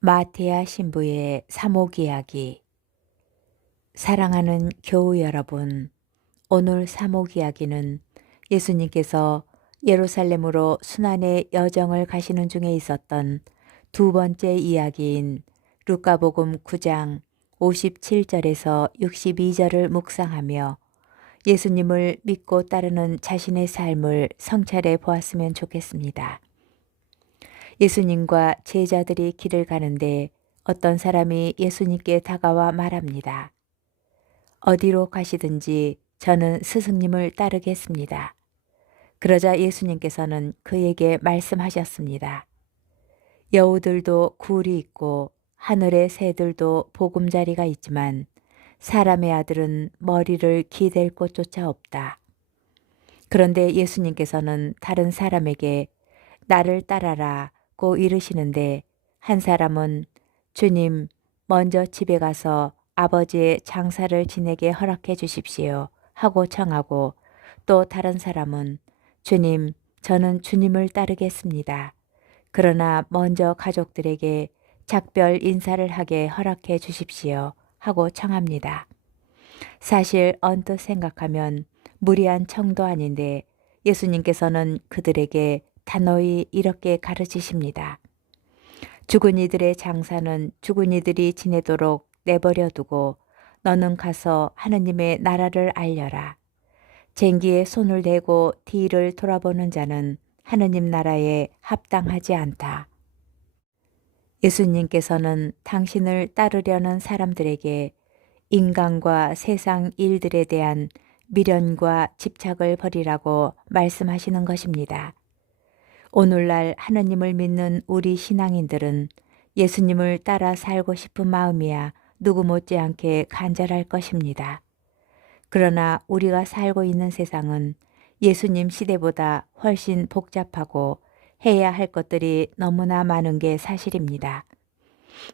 마테아 신부의 사목 이야기. 사랑하는 교우 여러분, 오늘 사목 이야기는 예수님께서 예루살렘으로 순환의 여정을 가시는 중에 있었던 두 번째 이야기인 루카복음 9장 57절에서 62절을 묵상하며 예수님을 믿고 따르는 자신의 삶을 성찰해 보았으면 좋겠습니다. 예수님과 제자들이 길을 가는데 어떤 사람이 예수님께 다가와 말합니다. 어디로 가시든지 저는 스승님을 따르겠습니다. 그러자 예수님께서는 그에게 말씀하셨습니다. 여우들도 굴이 있고 하늘의 새들도 보금자리가 있지만 사람의 아들은 머리를 기댈 곳조차 없다. 그런데 예수님께서는 다른 사람에게 나를 따라라 고 이르시는데 한 사람은 주님 먼저 집에 가서 아버지의 장사를 지내게 허락해 주십시오 하고 청하고 또 다른 사람은 주님 저는 주님을 따르겠습니다. 그러나 먼저 가족들에게 작별 인사를 하게 허락해 주십시오 하고 청합니다. 사실 언뜻 생각하면 무리한 청도 아닌데 예수님께서는 그들에게 단호히 이렇게 가르치십니다. 죽은 이들의 장사는 죽은 이들이 지내도록 내버려 두고 너는 가서 하느님의 나라를 알려라. 쟁기에 손을 대고 뒤를 돌아보는 자는 하느님 나라에 합당하지 않다. 예수님께서는 당신을 따르려는 사람들에게 인간과 세상 일들에 대한 미련과 집착을 버리라고 말씀하시는 것입니다. 오늘날 하느님을 믿는 우리 신앙인들은 예수님을 따라 살고 싶은 마음이야 누구 못지않게 간절할 것입니다. 그러나 우리가 살고 있는 세상은 예수님 시대보다 훨씬 복잡하고 해야 할 것들이 너무나 많은 게 사실입니다.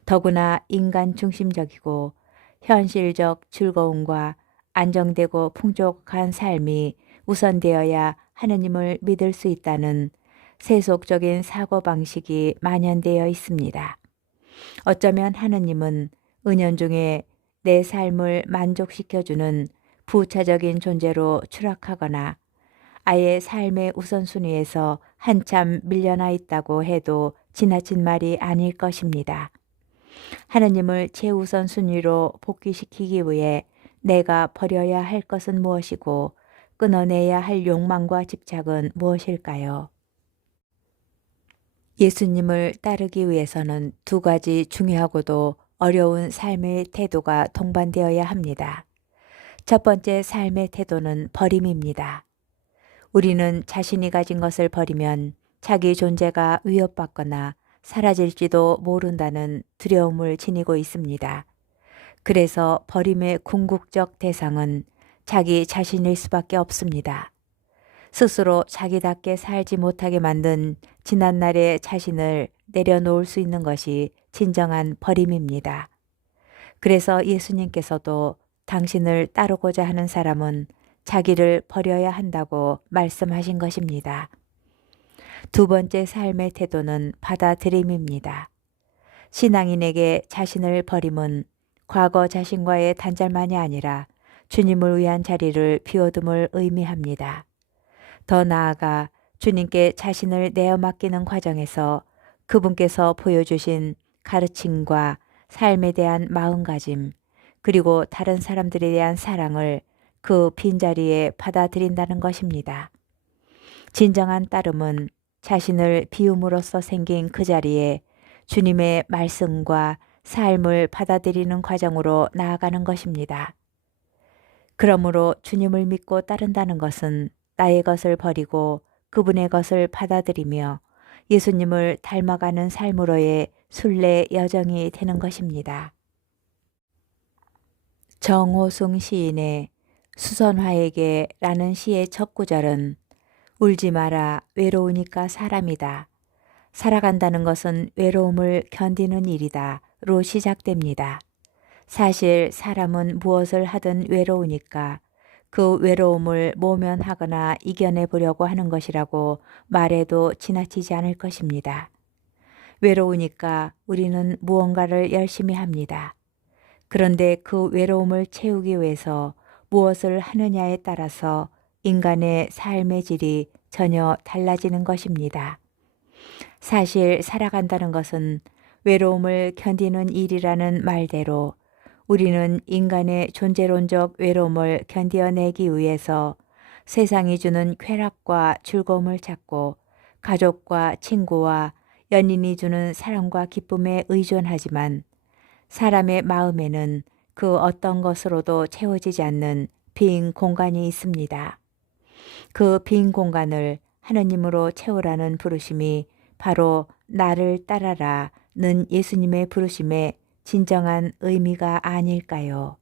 더구나 인간 중심적이고 현실적 즐거움과 안정되고 풍족한 삶이 우선되어야 하느님을 믿을 수 있다는 세속적인 사고방식이 만연되어 있습니다. 어쩌면 하느님은 은연중에 내 삶을 만족시켜주는 부차적인 존재로 추락하거나 아예 삶의 우선순위에서 한참 밀려나 있다고 해도 지나친 말이 아닐 것입니다. 하느님을 최우선순위로 복귀시키기 위해 내가 버려야 할 것은 무엇이고 끊어내야 할 욕망과 집착은 무엇일까요? 예수님을 따르기 위해서는 두 가지 중요하고도 어려운 삶의 태도가 동반되어야 합니다. 첫 번째 삶의 태도는 버림입니다. 우리는 자신이 가진 것을 버리면 자기 존재가 위협받거나 사라질지도 모른다는 두려움을 지니고 있습니다. 그래서 버림의 궁극적 대상은 자기 자신일 수밖에 없습니다. 스스로 자기답게 살지 못하게 만든 지난날의 자신을 내려놓을 수 있는 것이 진정한 버림입니다. 그래서 예수님께서도 당신을 따르고자 하는 사람은 자기를 버려야 한다고 말씀하신 것입니다. 두 번째 삶의 태도는 받아들임입니다. 신앙인에게 자신을 버림은 과거 자신과의 단절만이 아니라 주님을 위한 자리를 비워둠을 의미합니다. 더 나아가 주님께 자신을 내어 맡기는 과정에서 그분께서 보여주신 가르침과 삶에 대한 마음가짐, 그리고 다른 사람들에 대한 사랑을 그 빈자리에 받아들인다는 것입니다. 진정한 따름은 자신을 비움으로써 생긴 그 자리에 주님의 말씀과 삶을 받아들이는 과정으로 나아가는 것입니다. 그러므로 주님을 믿고 따른다는 것은 나의 것을 버리고 그분의 것을 받아들이며 예수님을 닮아가는 삶으로의 순례 여정이 되는 것입니다. 정호승 시인의 수선화에게 라는 시의 첫 구절은 울지 마라 외로우니까 사람이다. 살아간다는 것은 외로움을 견디는 일이다 로 시작됩니다. 사실 사람은 무엇을 하든 외로우니까 그 외로움을 모면하거나 이겨내 보려고 하는 것이라고 말해도 지나치지 않을 것입니다. 외로우니까 우리는 무언가를 열심히 합니다. 그런데 그 외로움을 채우기 위해서 무엇을 하느냐에 따라서 인간의 삶의 질이 전혀 달라지는 것입니다. 사실 살아간다는 것은 외로움을 견디는 일이라는 말대로 우리는 인간의 존재론적 외로움을 견디어내기 위해서 세상이 주는 쾌락과 즐거움을 찾고 가족과 친구와 연인이 주는 사랑과 기쁨에 의존하지만 사람의 마음에는 그 어떤 것으로도 채워지지 않는 빈 공간이 있습니다. 그 빈 공간을 하느님으로 채우라는 부르심이 바로 나를 따라라는 예수님의 부르심의 진정한 의미가 아닐까요?